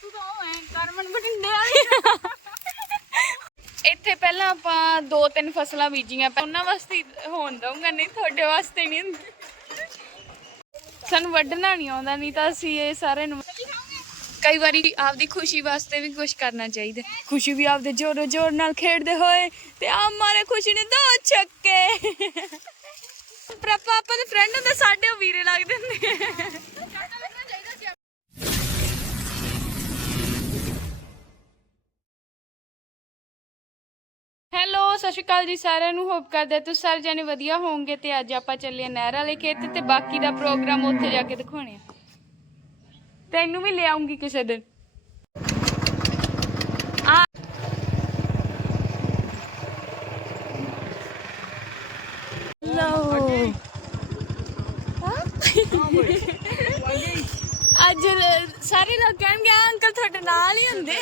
ਤੂੰ ਤਾਂ ਉਹ ਐ ਕਰਮਨ ਬਟਿੰਡੇ ਵਾਲੀ ਇੱਥੇ ਪਹਿਲਾਂ ਆਪਾਂ ਦੋ ਤਿੰਨ ਫਸਲਾਂ ਬੀਜੀਆਂ, ਪਹਿਲਾਂ ਉਹਨਾਂ ਵਾਸਤੇ ਹੀ ਹੋਣ ਦਊਂਗਾ, ਨਹੀਂ ਤੁਹਾਡੇ ਵਾਸਤੇ ਨਹੀਂ ਸਾਨੂੰ ਵੱਢਣਾ ਨਹੀਂ ਆਉਂਦਾ, ਨਹੀਂ ਤਾਂ ਅਸੀਂ ਇਹ ਸਾਰੇ ਨੂੰ ਕਈ ਵਾਰੀ ਆਪਦੀ ਖੁਸ਼ੀ ਵਾਸਤੇ ਵੀ ਕੁਝ ਕਰਨਾ ਚਾਹੀਦਾ। ਖੁਸ਼ੀ ਵੀ ਆਪਦੇ ਜੋਰੋ ਜੋਰ ਨਾਲ ਖੇਡਦੇ ਹੋਏ ਤੇ ਆ ਮਾਰੇ ਖੁਸ਼ੀ ਨੇ ਦੋ ਛੱਕੇ ਪਰ ਆਪਾਂ ਆਪਾਂ ਦੇ ਫਰੈਂਡ ਹੁੰਦੇ, ਸਾਡੇ ਉਹ ਵੀਰੇ ਲੱਗਦੇ ਹੁੰਦੇ ਸ਼੍ਰੀ ਅਕਾਲ ਜੀ ਸਾਰਿਆਂ ਨੂੰ ਹੋਪ ਕਰਦੇ ਤੁਸੀਂ ਸਾਰੇ ਜਣੇ ਵਧੀਆ ਹੋਵੋਗੇ ਤੇ ਅੱਜ ਆਪਾਂ ਚੱਲੇ ਨਹਿਰ ਵਾਲੇ ਖੇਤ ਤੇ ਬਾਕੀ ਦਾ ਪ੍ਰੋਗਰਾਮ ਉੱਥੇ ਜਾ ਕੇ ਦਿਖਾਉਣੇ ਆ ਤੈਨੂੰ ਵੀ ਲੈ ਕਿਸੇ ਦਿਨ। ਆ। ਅੱਜ ਸਾਰੇ ਲੋਕ ਕਹਿਣਗੇ ਅੰਕਲ ਤੁਹਾਡੇ ਨਾਲ ਹੀ ਹੁੰਦੇ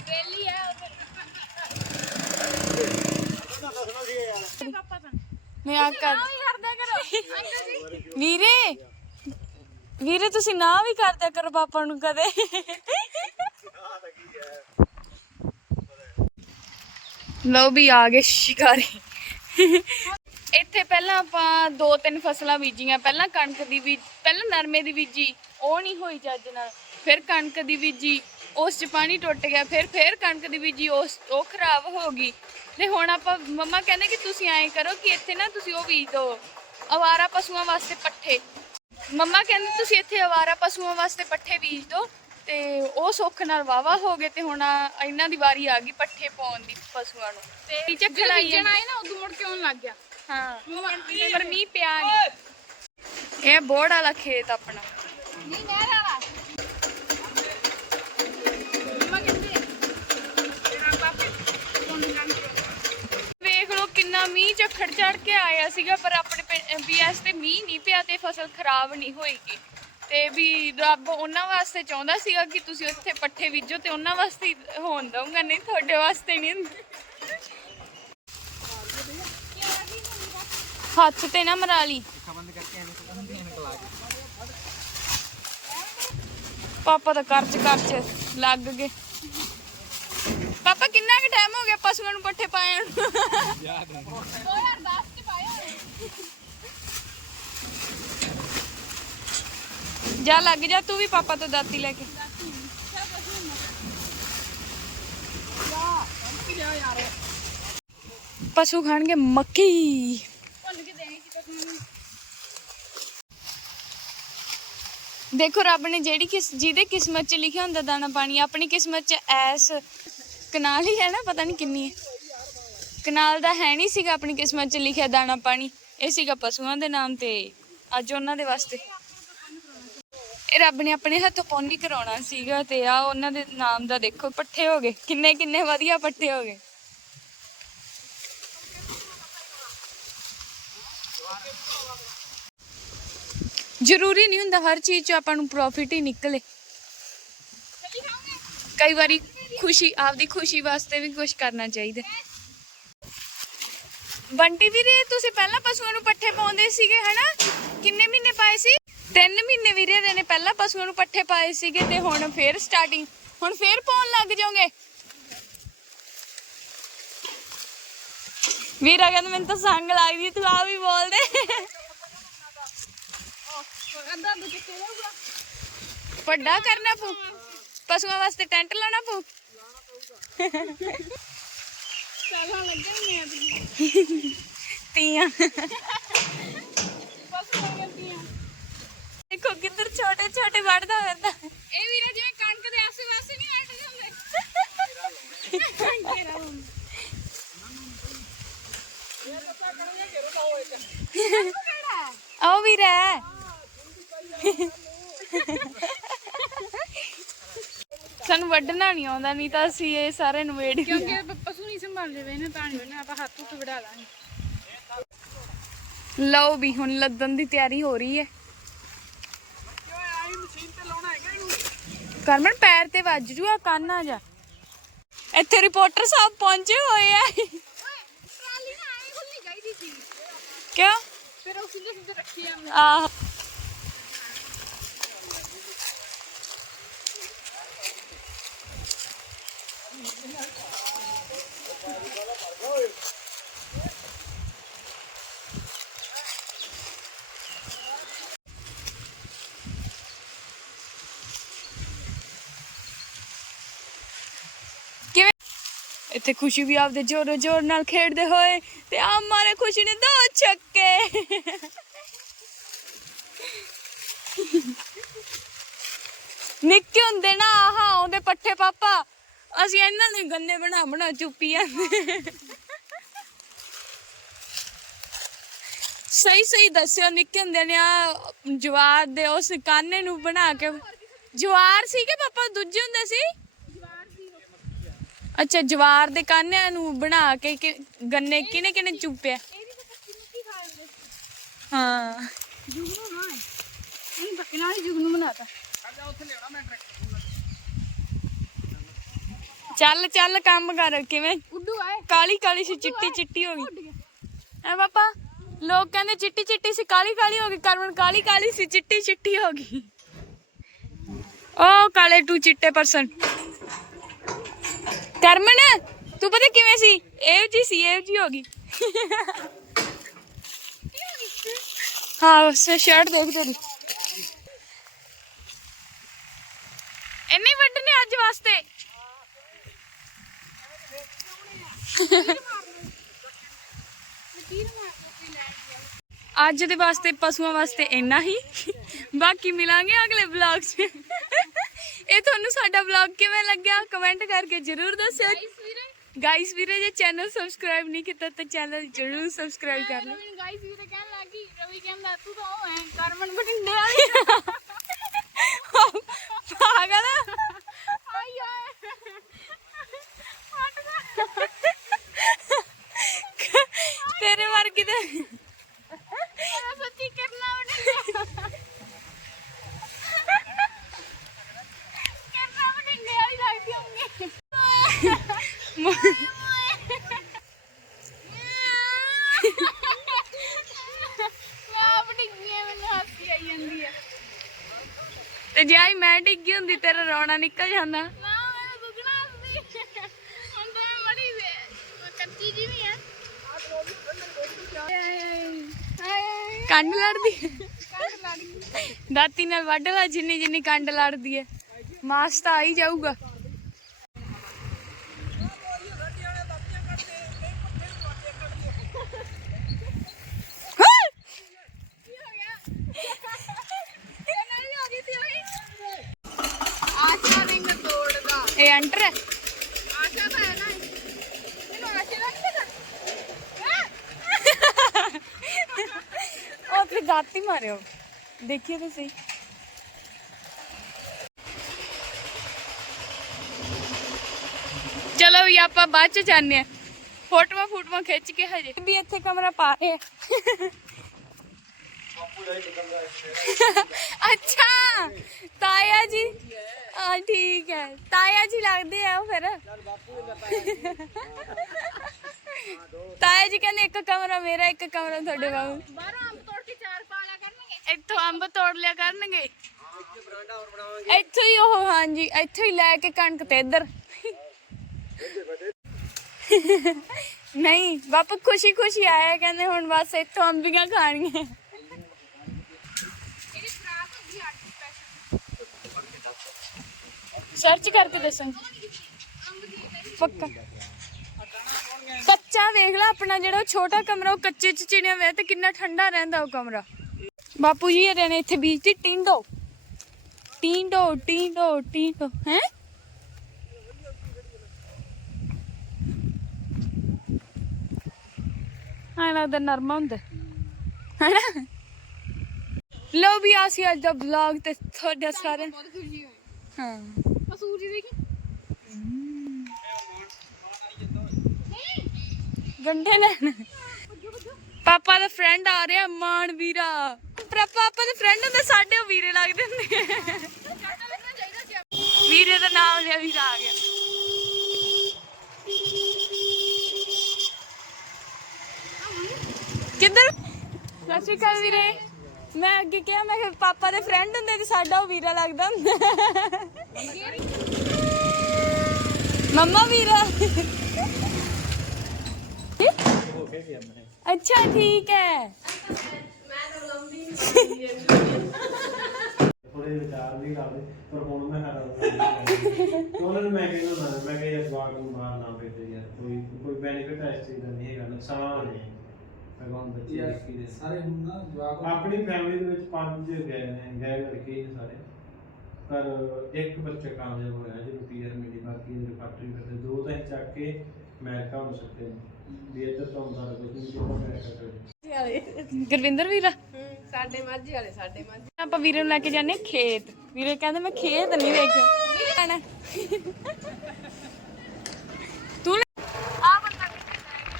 ਬੇਲੀ ਹੈ ਮੈਂ ਆ ਕਰ। ਵੀਰੇ ਵੀਰੇ ਤੁਸੀਂ ਨਾ ਵੀ ਕਰਦਿਆ ਕਰੋ ਪਾਪਾ ਨੂੰ ਕਦੇ। ਲਓ ਵੀ ਆ ਗਏ ਸ਼ਿਕਾਰੀ। ਇੱਥੇ ਪਹਿਲਾਂ ਆਪਾਂ ਦੋ ਤਿੰਨ ਫਸਲਾਂ ਬੀਜੀਆਂ। ਪਹਿਲਾਂ ਕਣਕ ਦੀ ਬੀਜ ਪਹਿਲਾਂ ਨਰਮੇ ਦੀ ਬੀਜੀ ਉਹ ਨਹੀਂ ਹੋਈ ਚੱਜ ਨਾਲ। ਫਿਰ ਕਣਕ ਦੀ ਬੀਜੀ ਉਸ 'ਚ ਪਾਣੀ ਟੁੱਟ ਗਿਆ ਫਿਰ ਫਿਰ ਕਣਕ ਦੀ ਬੀਜੀ ਉਸ ਉਹ ਖਰਾਬ ਹੋ ਗਈ। ਤੇ ਹੁਣ ਆਪਾਂ ਮੰਮਾ ਕਹਿੰਦੇ ਕਿ ਤੁਸੀਂ ਐਂ ਕਰੋ ਕਿ ਇੱਥੇ ਨਾ ਤੁਸੀਂ ਉਹ ਬੀਜ ਦਿਓ ਅਵਾਰਾ ਪਸ਼ੂਆਂ ਵਾਸਤੇ ਪੱਠੇ। ਮੰਮਾ ਕਹਿੰਦੇ ਤੁਸੀਂ ਇੱਥੇ ਅਵਾਰਾ ਪਸ਼ੂਆਂ ਵਾਸਤੇ ਪੱਠੇ ਬੀਜ ਦਿਓ ਤੇ ਉਹ ਸੁੱਖ ਨਾਲ ਵਾਵਾ ਹੋ ਗਏ ਤੇ ਹੁਣ ਇਹਨਾਂ ਦੀ ਵਾਰੀ ਆ ਗਈ ਪੱਠੇ ਪਾਉਣ ਦੀ ਪਸ਼ੂਆਂ ਨੂੰ। ਤੇ ਝੱਖੜ ਆਈ ਬੀਜਣ ਆਏ ਨਾ ਉਦੋਂ ਮੁੜ ਕੇ ਆਉਣ ਲੱਗ ਗਿਆ। ਹਾਂ। ਪਰ ਮੀਂਹ ਪਿਆ ਨਹੀਂ ਇਹ ਬੋੜ ਵਾਲਾ ਖੇਤ ਆਪਣਾ। ਨਹੀਂ ਨਹਿਰ ਝੱਖੜ ਚੜ ਕੇ ਆਇਆ ਸੀਗਾ, ਪਰ ਆਪਣੇ ਬੀਐਸ ਤੇ ਮੀਂਹ ਨਹੀਂ ਪਿਆ ਤੇ ਫਸਲ ਖਰਾਬ ਨਹੀਂ ਹੋਏਗੀ। ਤੇ ਵੀ ਰੱਬ ਉਹਨਾਂ ਵਾਸਤੇ ਚਾਹੁੰਦਾ ਸੀਗਾ ਕਿ ਤੁਸੀਂ ਉੱਥੇ ਪੱਠੇ ਬੀਜੋ ਤੇ ਉਹਨਾਂ ਵਾਸਤੇ ਹੋਣ ਦਊਂਗਾ, ਨਹੀਂ ਤੁਹਾਡੇ ਵਾਸਤੇ ਨਹੀਂ ਹੁੰਦੀ। ਹੱਥ ਤੇ ਨਾ ਮਰਾ ਲਈ। ਪਾਪਾ ਤਾਂ ਕਰਚ ਕਰਚ ਲੱਗ ਗਏ। ਪਾਪਾ, ਕਿੰਨਾ ਕੁ ਟਾਈਮ ਹੋ ਗਿਆ ਪਸ਼ੂਆਂ ਨੂੰ ਪੱਠੇ ਪਾਇਆ ਨੂੰ? 2010 ਚ ਪਾਏ ਹੋਏ ਜਾ ਲੱਗ ਜਾ, ਤੂੰ ਵੀ ਪਾਪਾ ਤੋਂ ਦਾਤੀ ਲੈ ਕੇ। ਪਸ਼ੂ ਖਾਣਗੇ ਮੱਕੀ। ਦੇਖੋ ਰੱਬ ਨੇ ਜਿਹੜੀ ਕਿਸ ਜਿਹਦੇ ਕਿਸਮਤ 'ਚ ਲਿਖਿਆ ਹੁੰਦਾ ਦਾਣਾ ਪਾਣੀ, ਆਪਣੀ ਕਿਸਮਤ 'ਚ ਐਸ। ਕਨਾਲ ਹੀ ਹੈ ਨਾ, ਪਤਾ ਨਹੀਂ ਕਿੰਨੀ ਹੈ। ਕਨਾਲ ਦਾ ਹੈ ਨਹੀਂ ਸੀਗਾ ਆਪਣੀ ਕਿਸਮਤ 'ਚ ਲਿਖਿਆ ਦਾਣਾ ਪਾਣੀ। ਇਹ ਸੀਗਾ ਪਸ਼ੂਆਂ ਦੇ ਨਾਮ ਤੇ, ਅੱਜ ਉਹਨਾਂ ਦੇ ਵਾਸਤੇ। ਇਹ ਰੱਬ ਨੇ ਆਪਣੇ ਹੱਥੋਂ ਪੌਣੀ ਕਰਾਉਣਾ ਸੀਗਾ ਤੇ ਆ ਉਹਨਾਂ ਦੇ ਨਾਮ ਦਾ ਦੇਖੋ, ਪੱਠੇ ਹੋ ਗਏ। ਕਿੰਨੇ ਕਿੰਨੇ ਵਧੀਆ ਪੱਠੇ ਹੋ ਗਏ। ਜ਼ਰੂਰੀ ਨਹੀਂ ਹੁੰਦਾ ਹਰ ਚੀਜ਼ 'ਚ ਆਪਾਂ ਨੂੰ ਪ੍ਰੋਫਿਟ ਹੀ ਨਿਕਲੇ। ਕਈ ਵਾਰੀ ਖੁਸ਼ੀ, ਆਪਦੀ ਖੁਸ਼ੀ ਵਾਸਤੇ ਵੀ ਕੁਝ ਕਰਨਾ ਚਾਹੀਦਾ। ਬੰਟੀ ਵੀਰੇ, ਤੁਸੀਂ ਪਹਿਲਾਂ ਪਸ਼ੂਆਂ ਨੂੰ ਪੱਠੇ ਪਾਉਂਦੇ ਸੀਗੇ, ਹਨਾ? ਕਿੰਨੇ ਮਹੀਨੇ ਪਾਏ ਸੀ? 3 ਮਹੀਨੇ ਵੀਰੇ ਨੇ ਪਹਿਲਾਂ ਪਸ਼ੂਆਂ ਨੂੰ ਪੱਠੇ ਪਾਏ ਸੀਗੇ ਤੇ ਹੁਣ ਫੇਰ ਸਟਾਰਟਿੰਗ ਹੁਣ ਫੇਰ ਪਾਉਣ ਲੱਗ ਜਾਓਗੇ? ਵੀਰਾ ਕਹਿੰਦਾ ਮੈਨੂੰ ਤਾਂ ਸੰਗ ਲੱਗਦੀ, ਤੂੰ ਆ ਵੀ ਬੋਲ ਦੇ। ਵੱਡਾ ਕਰਨਾ ਪਊ। ਪਸ਼ੂਆਂ ਵਾਸਤੇ ਟੈਂਟ ਲਾਉਣਾ ਪਊ? ਚੱਲਾਂ ਲੱਗੇ ਨੇ ਅੱਜ ਤੀਆਂ। ਬਸ ਹੋ ਗਈਆਂ ਦੇਖੋ ਕਿੱਧਰ ਛੋਟੇ ਛੋਟੇ ਵੜਦਾ ਫਿਰਦਾ। ਇਹ ਵੀਰੇ ਜਿਵੇਂ ਕਣਕ ਦੇ ਆਸੇ ਪਾਸੇ ਨਹੀਂ ਅੱਡ ਜਾਂਦੇ। ਤੇਰਾ ਹੁਣ ਆਓ ਵੀ ਰਹਿ। ਸਾਨੂੰ ਵੱਢਣਾ ਨਹੀਂ ਆਉਂਦਾ ਨਹੀਂ ਤਾਂ ਅਸੀਂ ਇਹ ਸਾਰੇ ਨਵੇੜ ਕਿਉਂਕਿ ਆਪਾਂ ਪਸ਼ੂ ਨਹੀਂ ਸੰਭਾਲਦੇ ਵੇ ਨੇ ਤਾਂ ਨਹੀਂ ਆਪਾਂ ਹੱਥ ਉੱਤੇ ਵੜਾ ਲਾਂਗੇ। ਲਓ ਵੀ ਹੁਣ ਲੱਦਣ ਦੀ ਤਿਆਰੀ ਹੋ ਰਹੀ ਹੈ। ਕਰਮਨ ਪੈਰ ਤੇ ਵੱਜ ਜੂ ਆ ਕੰਨ ਆ ਜਾ। ਇੱਥੇ ਰਿਪੋਰਟਰ ਸਾਹਿਬ ਪਹੁੰਚੇ ਹੋਏ ਆ। ਨਾ ਕਿਉਂ? ਫਿਰ ਉਹ ਸਿੱਧੇ ਸਿੱਧੇ ਰੱਖੀ ਜਾਂਦੇ ਆਹ। ਇੱਥੇ ਖੁਸ਼ੀ ਵੀ ਆਪਦੇ ਜੋਰੋ ਜੋਰ ਨਾਲ ਖੇਡਦੇ ਹੋਏ ਤੇ ਆ ਮਾਰੇ ਖੁਸ਼ੀ ਨੇ ਦੋ ਛੱਕੇ ਨਿੱਕੇ ਹੁੰਦੇ ਨਾ, ਆਹ ਆਉਂਦੇ ਪੱਠੇ ਪਾਪਾ। ਅਸੀਂ ਇਹਨਾਂ ਨੂੰ ਹੀ ਗੰਨੇ ਬਣਾ ਬਣਾ ਚੁੱਪੀ ਜਾਂਦੇ। ਸਹੀ ਸਹੀ ਦੱਸਿਓ ਨਿੱਕੇ ਹੁੰਦੇ ਨੇ ਆ ਜਵਾਰ ਦੇ ਉਸ ਕਾਨੇ ਨੂੰ ਬਣਾ ਕੇ। ਜਵਾਰ ਸੀ ਕਿ ਪਾਪਾ ਦੂਜੇ ਹੁੰਦੇ ਸੀ? ਅੱਛਾ ਜਵਾਰ ਦੇ ਕਾਨਿਆਂ ਨੂੰ ਬਣਾ ਕੇ ਕਿ- ਗੰਨੇ ਕਿਨੇ ਕਿਨੇ ਚੁੱਪਿਆ ਇਹਦੀ ਤਾਂ ਪੱਕੀ ਮੁੱਕੀ ਖਾ ਲੈਂਦੇ ਹਾਂ ਜੁਗਨੂ ਨਾ ਇਹਨੂੰ ਬੱਕੇ ਨਾਲ ਹੀ ਜੁਗਨੂ ਬਣਾਤਾ ਚੱਲ ਚੱਲ ਕੰਮ ਕਰ ਕਿਵੇਂ? ਉੱਡੂ ਆਏ। ਕਾਲੀ ਕਾਲੀ ਸੀ ਚਿੱਟੀ ਚਿੱਟੀ ਹੋ ਗਈ। ਐ ਪਾਪਾ? ਲੋਕ ਕਹਿੰਦੇ ਚਿੱਟੀ ਚਿੱਟੀ ਸੀ ਕਾਲੀ ਕਾਲੀ ਹੋ ਗਈ ਕਰਮਨ ਕਾਲੀ ਕਾਲੀ ਸੀ ਚਿੱਟੀ ਚਿੱਟੀ ਹੋ ਗਈ। ਓ ਕਾਲੇ ਟੂ ਚਿੱਟੇ ਪਰਸਨ ਕਰਮਨ ਤੂੰ ਪਤਾ ਕਿਵੇਂ ਸੀ? ਇਹ ਜੀ ਸੀ ਇਹ ਜੀ ਹੋ ਗਈ। ਹਾਂ ਉਸ ਸ਼ਰਟ ਦੇਖ ਤੇਰੀ। ਇੰਨੇ ਵੱਡੇ ਨੇ ਅੱਜ ਵਾਸਤੇ। ਅੱਜ ਦੇ ਵਾਸਤੇ, ਪਸ਼ੂਆਂ ਵਾਸਤੇ ਇੰਨਾ ਹੀ। ਬਾਕੀ ਮਿਲਾਂਗੇ ਅਗਲੇ ਵਲੌਗ 'ਚ। ਇਹ ਤੁਹਾਨੂੰ ਸਾਡਾ ਵਲੌਗ ਕਿਵੇਂ ਲੱਗਿਆ? ਕਮੈਂਟ ਕਰਕੇ ਜਰੂਰ ਦੱਸਿਓ। ਗਾਇਸ ਵੀਰੇ, ਜੇ ਚੈਨਲ ਸਬਸਕ੍ਰਾਈਬ ਨਹੀਂ ਕੀਤਾ, ਤਾਂ ਚੈਨਲ ਜਰੂਰ ਸਬਸਕ੍ਰਾਈਬ ਕਰ ਲਓ। ਮੈਨੂੰ ਗਾਈਸ ਕਹਿਣ ਲੱਗੀ ਰਵੀ ਕਹਿੰਦਾ, ਤੂੰ ਤਾਂ ਉਹ ਹੈ ਕਰਮਨ ਬਟਿੰਡੇ ਵਾਲੀ ਪਾਗਲ ਆਈ ਆਏ ਤੇਰੇ ਵਰਗੀ ਤੇ ਮੈਂ ਸੱਚੀ ਕਰਨਾ ਬਟਿੰਡੇ ਕਰਨਾ ਬਟਿੰਡੇ ਵਾਲੀ ਲੱਗਦੀ ਹੋਊਗੀ ਮੈਂ ਬਟਿੰਗੇ ਮੈਨੂੰ ਹਾਸੀ ਆਈ ਜਾਂਦੀ ਹੈ ਤੇ ਜੇ ਆਈ ਮੈਂ ਡਿੱਗੀ ਹੁੰਦੀ ਤੇਰਾ ਰੋਣਾ ਨਿਕਲ ਜਾਂਦਾ। ਨਾ ਮੈਂ ਦੁਗਣਾ ਸੀ ਹੁਣ ਤਾਂ ਮੈਂ ਮੜੀ ਵੇ ਕੱਚੀ ਜੀ ਵੀ ਹੈ ਕੰਡ ਲੜਦੀ ਦਾਤੀ ਨਾਲ ਵੱਢ ਲਾ ਜਿੰਨੀ ਜਿੰਨੀ ਕੰਡ ਲੜਦੀ ਹੈ ਮਾਸ ਤਾਂ ਆ ਹੀ ਜਾਊਗਾ। ਤੋੜਦਾ ਇਹ ਐਂਟਰ ਹੈ ਆਸ਼ਾ ਤਾਂ ਹੈ ਨਾ ਮੈਨੂੰ ਆਸ਼ਾ ਦਾ ਨਹੀਂ ਪਤਾ ਉਹ ਤੇ ਦਾਤੀ ਮਾਰਿਓ ਦੇਖਿਓ ਤਾਂ ਸਹੀ ਚਲੋ ਵੀ ਆਪਾਂ ਬਾਅਦ ਚ ਜਾਣੇ ਆ ਫੋਟੋਆਂ ਫੋਟੋਆਂ ਖਿੱਚ ਕੇ ਹਜੇ ਵੀ ਇੱਥੇ ਕਮਰਾ ਪਾ ਰਹੇ ਆ ਅੱਛਾ ਤਾਇਆ ਜੀ ਆ ਠੀਕ ਹੈ ਤਾਇਆ ਜੀ ਲੱਗਦੇ ਆ ਉਹ ਫਿਰ ਤਾਇਆ ਜੀ ਕਹਿੰਦੇ ਇੱਕ ਕਮਰਾ ਮੇਰਾ ਇੱਕ ਕਮਰਾ ਤੁਹਾਡੇ ਬਾਬੂ ਬਾਹਰੋਂ ਅੰਬ ਤੋੜ ਕੇ ਚਾਰ ਪਾ ਲਿਆ ਕਰਨਗੇ ਇੱਥੋਂ ਅੰਬ ਤੋੜ ਲਿਆ ਕਰਨਗੇ ਇੱਥੋਂ ਹੀ ਉਹ ਹਾਂਜੀ ਇੱਥੋਂ ਹੀ ਲੈ ਕੇ ਕਣਕ ਤੇ ਇੱਧਰ ਨਹੀਂ ਬਾਪੂ ਖੁਸ਼ੀ ਖੁਸ਼ੀ ਆਇਆ ਕਹਿੰਦੇ ਹੁਣ ਬਸ ਇੱਥੋਂ ਅੰਬੀਆਂ ਖਾਣੀਆਂ ਇਹਦੀ ਖਰਾਬ ਹੋ ਗਈ ਅੱਠ ਸਪੈਸ਼ਲ ਸਰਚ ਕਰਕੇ ਦੱਸਾਂਗੀ। ਪੱਕਾ। ਕੱਚਾ ਵੇਖ ਲੈ ਆਪਣਾ ਜਿਹੜਾ ਉਹ ਛੋਟਾ ਕਮਰਾ, ਉਹ ਕੱਚੇ ਚ ਚਿਣਿਆ ਹੋਇਆ ਤੇ ਕਿੰਨਾ ਠੰਡਾ ਰਹਿੰਦਾ ਉਹ ਕਮਰਾ। ਬਾਪੂ ਜੀ ਹਰੇ ਨੇ ਇੱਥੇ ਬੀਜਤੀ ਟਿੰਡੋ ਟਿੰਡੋ ਟਿੰਡੋ ਟਿੰਡੋ ਹੈ? ਹਾਂ ਲੱਗਦਾ ਨਰਮਾ ਹੁੰਦਾ। ਹੈਨਾ? ਲੋ ਵੀ ਆ ਅੱਜ ਦਾ ਵਲੌਗ ਤੇ ਤੁਹਾਡਾ ਸਾਰਿਆਂ ਹਾਂ। ਆ ਸੂਜੀ ਲੈਣ। ਪਾਪਾ ਦਾ ਫਰੈਂਡ ਆ ਰਿਹਾ, ਮਾਨ ਵੀਰਾ। ਪਾਪਾ ਦੇ ਫਰੈਂਡ ਹੁੰਦੇ, ਸਾਡੇ ਉਹ ਵੀਰੇ ਲੱਗਦੇ ਹੁੰਦੇ ਵੀਰੇ ਦਾ ਨਾਮ ਲਿਆ, ਵੀਰਾ ਆ ਗਿਆ। ਕਿੱਧਰ? ਸਤਿ ਸ਼੍ਰੀ ਅਕਾਲ ਵੀਰੇ। ਮੈਂ ਅੱਗੇ ਕਿਹਾ, ਮੈਂ ਕਿ ਪਾਪਾ ਦੇ ਫਰੈਂਡ ਹੁੰਦੇ ਤੇ ਸਾਡਾ ਉਹ ਵੀਰਾ ਲੱਗਦਾ ਹੁੰਦਾ। ਮੰਮਾ ਵੀਰਾ। ਅੱਛਾ, ਠੀਕ ਹੈ। ਪਿਆਰ ਨਹੀਂ ਕਰਦੇ ਪਰ ਹੁਣ ਮੈਂ ਹਰਾ ਉਹਨਾਂ ਨੂੰ ਮੈਂ ਕਹਿੰਦਾ ਮੈਂ ਕਿਹਾ, ਯਾਰ, ਜਵਾਕ ਨੂੰ ਬਾਹਰ ਨਾ ਯਾਰ, ਕੋਈ ਕੋਈ ਬੈਨੀਫਿਟ ਹੈ ਚੀਜ਼ ਦਾ ਨਹੀਂ ਹੈਗਾ, ਨੁਕਸਾਨ ਹੈ ਭਗਵਾਨ ਬੱਚੇ ਯਾਰ ਦੇਖੀ ਦੇ ਸਾਰੇ ਹੁਣ ਨਾ ਜਵਾਕ ਆਪਣੀ ਫੈਮਿਲੀ ਦੇ ਵਿੱਚ ਪੰਜ ਗਏ ਨੇ ਗਏ ਲੜਕੇ ਨੇ ਸਾਰੇ। ਪਰ ਇੱਕ ਬੱਚਾ ਕਾਮਯਾਬ ਹੋਇਆ ਜਿਹਨੂੰ ਪੀਆਰ ਮਿਲੀ ਬਾਕੀ ਜਿਹੜੇ ਫੈਕਟਰੀ ਕਰਦੇ ਦੋ ਤਾਂ ਅਸੀਂ ਚੱਕ ਕੇ ਅਮਰੀਕਾ ਹੋ ਸਕਦੇ ਨੇ। ਵੀ ਇੱਧਰ ਤਾਂ ਹੁੰਦਾ ਕੁਝ ਨਹੀਂ ਜਿਹੜਾ ਅਮਰੀਕਾ ਕਰੇ ਗੁਰਵਿੰਦਰ ਵੀਰਾ? ਸਾਡੇ ਮਾਝੇ ਵਾਲੇ ਸਾਡੇ ਮਾਝੇ। ਆਪਾਂ ਵੀਰੇ ਨੂੰ ਲੈ ਕੇ ਜਾਂਦੇ ਹਾਂ ਖੇਤ। ਵੀਰੇ ਕਹਿੰਦੇ ਮੈਂ ਖੇਤ ਨਹੀਂ ਵੇਖਿਆ ਜਾਣਾ ਤੂੰ ਲੈ- ਆ ਬੰਦਾ ਕਿੱਥੇ ਜਾਏਗਾ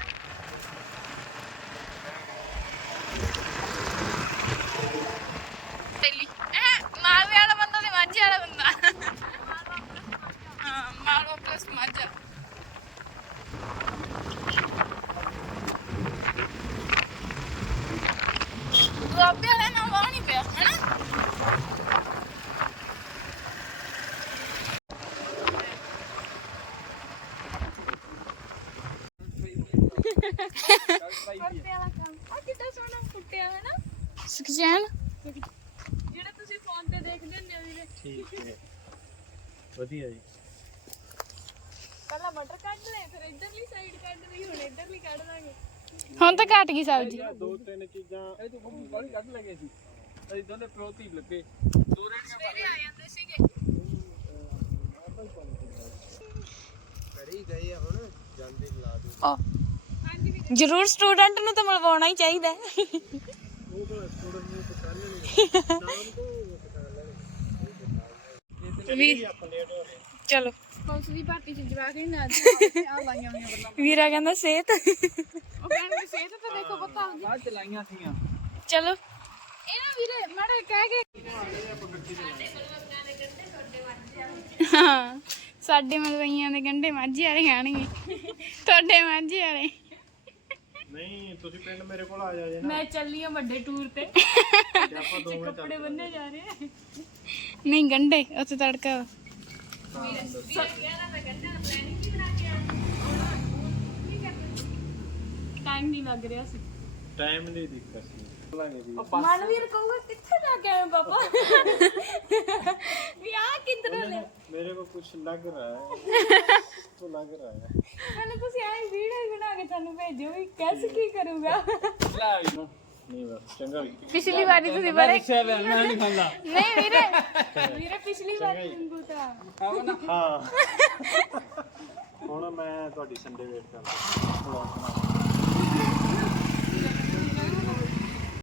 ਤੇਲੀ ਇਹ ਮਾਲਵੇ ਵਾਲਾ ਬੰਦਾ ਤੇ ਮਾਝੇ ਵਾਲਾ ਬੰਦਾ ਹਾਂ ਮਾਲਵਾ ਪਲੱਸ ਮਾਝਾ ਦੁਆਬੇ ਵਾਲਾ ਨਾ ਵਾਹ ਨਹੀਂ ਪਿਆ ਹਨਾ ਪਰਦੇ ਵਾਲਾ ਕੰਮ। ਆ ਕਿੱਡਾ ਸੋਹਣਾ ਫੁੱਟਿਆ ਹੈ ਨਾ। ਸੁਖਜੈਨ ਜਿਹੜਾ ਤੁਸੀਂ ਫੋਨ ਤੇ ਦੇਖਦੇ ਹੁੰਦੇ ਹੋ ਵੀਰੇ। ਠੀਕ ਹੈ। ਵਧੀਆ ਜੀ। ਪਹਿਲਾਂ ਮਟਰ ਕੱਢ ਲਏ ਫਿਰ ਇਧਰਲੀ ਸਾਈਡ ਕੱਢ ਲਈ ਹੁਣ ਇਧਰਲੀ ਕੱਢ ਦਾਂਗੇ ਹੁਣ ਤਾਂ ਘਟ ਗਈ ਸਬਜ਼ੀ। ਦੋ ਤਿੰਨ ਚੀਜ਼ਾਂ। ਇਹ ਤੋਂ ਮੰਮੀ ਬਾਲੀ ਕੱਢ ਲਗੇ ਸੀ। ਅਸੀਂ ਦੋਨੇ ਪ੍ਰੋਤੀ ਲੱਗੇ। ਸਵੇਰੇ ਆ ਜਾਂਦੇ ਸੀਗੇ। ਕਰੀ ਗਏ ਆ ਹੁਣ ਜਾਂਦੇ ਲਾ ਦੋ ਆ ਜ਼ਰੂਰ ਸਟੂਡੈਂਟ ਨੂੰ ਤਾਂ ਮਿਲਵਾਉਣਾ ਹੀ ਚਾਹੀਦਾ। ਵੀ ਚਲੋ। ਪੁਲਿਸ ਦੀ ਭਰਤੀ ਚ ਜਵਾ ਕੇ ਨਾ ਆ ਲਾਈਆਂ ਹੋਈਆਂ ਗੱਲਾਂ ਵੀਰਾ ਕਹਿੰਦਾ ਸਿਹਤ। ਉਹ ਕਹਿਣਗੇ ਸਿਹਤ ਤੇ ਦੇਖੋ ਪਤਾ ਹੁੰਦੀ ਬਾਅਦ ਚਲਾਈਆਂ ਸੀਆਂ ਚਲੋ। ਇਹਨਾਂ ਵੀਰੇ ਮਾੜੇ ਕਹਿ ਕੇ ਹਾਂ, ਸਾਡੇ ਮਲਵਈਆਂ ਦੇ ਗੰਡੇ ਮਾਝੇ ਵਾਲੇ ਖਾਣਗੇ। ਤੁਹਾਡੇ ਮਾਝੇ ਵਾਲੇ। ਨਹੀਂ ਤੁਸੀਂ ਪਿੰਡ ਮੇਰੇ ਕੋਲ ਆ ਜਾਓ ਨਾ ਮੈਂ ਚੱਲੀ ਹਾਂ ਵੱਡੇ ਟੂਰ ਤੇ ਤੇ ਆਪਾਂ ਦੋਵੇਂ ਚੱਲ ਕੱਪੜੇ ਬੰਨੇ ਜਾ ਰਹੇ ਆ ਨਹੀਂ ਗੰਡੇ ਉੱਥੇ ਤੜਕਾ ਵਾ। ਟਾਈਮ ਨਹੀਂ ਲੱਗ ਰਿਹਾ ਸੀ ਟਾਈਮ ਨਹੀਂ ਦਿੱਕਤ ਸੀ ਲਾਂਗੇ ਜੀ ਮਨਵੀਰ ਕਹੂਗਾ ਕਿੱਥੇ ਜਾ ਕੇ ਆਏ ਹੋ ਪਾਪਾ ਵੀ ਆ ਕਿੱਧਰੋਂ ਲੈ ਮੇਰੇ ਕੋ ਕੁਝ ਲੱਗ ਰਹਾ ਹੈ ਕਿੱਥੋਂ ਲੰਘ ਰਿਹਾ ਹੈ। ਮੈਨੂੰ ਤੁਸੀਂ ਐਂ ਵੀਡੀਓ ਬਣਾ ਕੇ ਤੁਹਾਨੂੰ ਭੇਜੋ ਵੀ ਕੈਸ ਕੀ ਕਰੂਗਾ। ਲੈ ਆਈ ਨਾ। ਨਹੀਂ ਬਸ ਚੰਗਾ ਵੀ। ਪਿਛਲੀ ਵਾਰੀ ਤੁਸੀਂ ਬੜੇ ਮੈਂ ਨਹੀਂ ਖਾਂਦਾ ਨਹੀਂ ਵੀਰੇ ਵੀਰੇ ਪਿਛਲੀ ਵਾਰੀ ਮੰਗੂ ਤਾਂ। ਆਵਾ ਹਾਂ। ਹੁਣ ਮੈਂ ਤੁਹਾਡੀ ਸੰਡੇ ਵੇਟ ਕਰਦਾ।